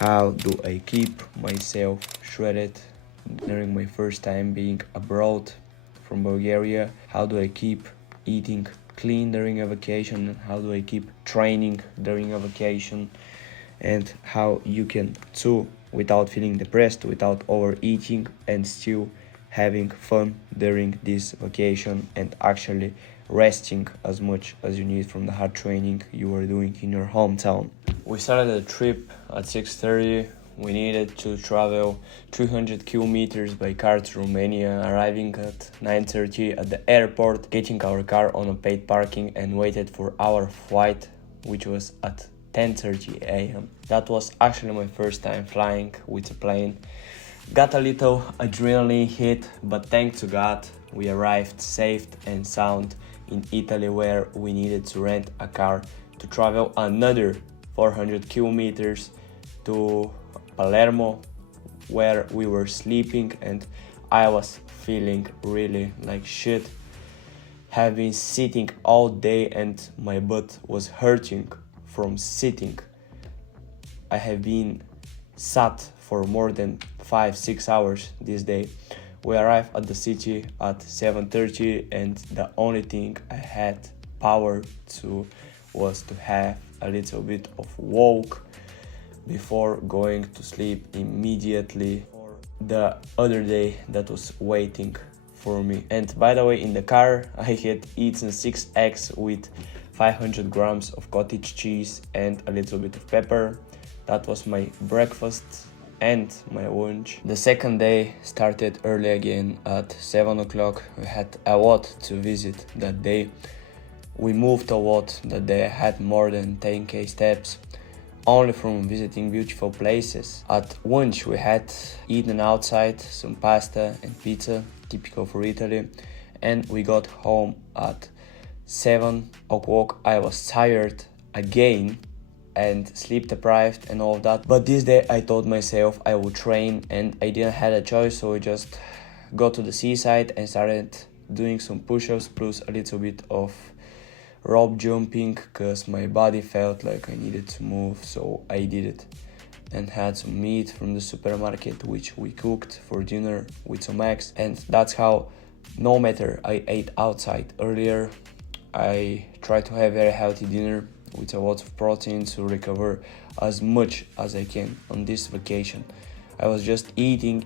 how do I keep myself shredded during my first time being abroad from Bulgaria, how do I keep eating clean during a vacation, how do I keep training during a vacation, and how you can too without feeling depressed, without overeating, and still having fun during this vacation and actually resting as much as you need from the hard training you are doing in your hometown. We started the trip at 6:30. We needed to travel 300 kilometers by car to Romania, arriving at 9:30 at the airport, getting our car on a paid parking and waited for our flight, which was at 10:30 a.m. That was actually my first time flying with a plane. Got a little adrenaline hit, but thanks to God, we arrived safe and sound in Italy, where we needed to rent a car to travel another 400 kilometers to Palermo, where we were sleeping, and I was feeling really like shit. Have been sitting all day and my butt was hurting from sitting. I have been sat for more than 5-6 hours this day. We arrived at the city at 7:30 and the only thing I had power to was to have a little bit of walk before going to sleep immediately for the other day that was waiting for me. And by the way, in the car I had eaten 6 eggs with 500 grams of cottage cheese and a little bit of pepper. That was my breakfast and my lunch. The second day started early again at 7 o'clock. We had a lot to visit that day. We moved a lot that day. I had more than 10k steps only from visiting beautiful places. At lunch we had eaten outside some pasta and pizza, typical for Italy, and we got home at 7 o'clock. I was tired again and sleep deprived and all of that, but this day I told myself I would train and I didn't have a choice, so I just got to the seaside and started doing some push-ups plus a little bit of rope jumping because my body felt like I needed to move, so I did it. And had some meat from the supermarket which we cooked for dinner with some eggs, and that's how, no matter I ate outside earlier, I try to have very healthy dinner with a lot of protein to recover as much as I can on this vacation. I was just eating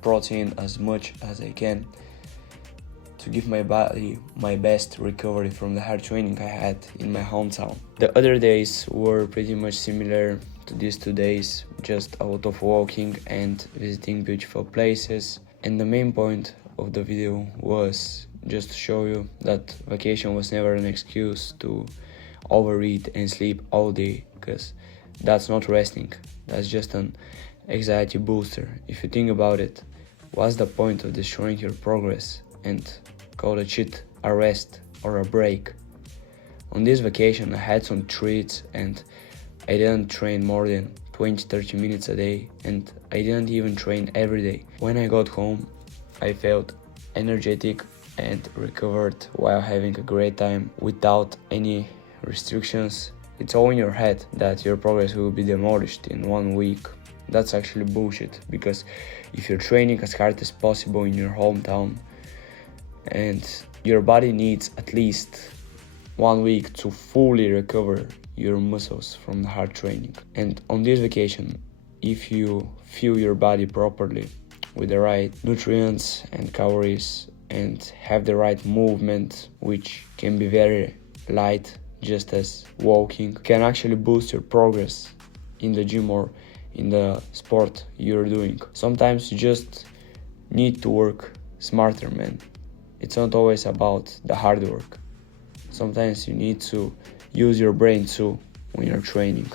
protein as much as I can to give my body my best recovery from the hard training I had in my hometown. The other days were pretty much similar to these 2 days, just a lot of walking and visiting beautiful places. And the main point of the video was just to show you that vacation was never an excuse to overeat and sleep all day, because that's not resting, that's just an anxiety booster. If you think about it, what's the point of destroying your progress and call it shit a rest or a break? On this vacation I had some treats and I didn't train more than 20-30 minutes a day, and I didn't even train every day. When I got home I felt energetic and recovered while having a great time without any restrictions. It's all in your head that your progress will be demolished in 1 week. That's actually bullshit, because if you're training as hard as possible in your hometown and your body needs at least 1 week to fully recover your muscles from the hard training. And on this vacation, if you fuel your body properly with the right nutrients and calories and have the right movement, which can be very light, just as walking, can actually boost your progress in the gym or in the sport you're doing. Sometimes you just need to work smarter, man. It's not always about the hard work. Sometimes you need to use your brain too when you're training.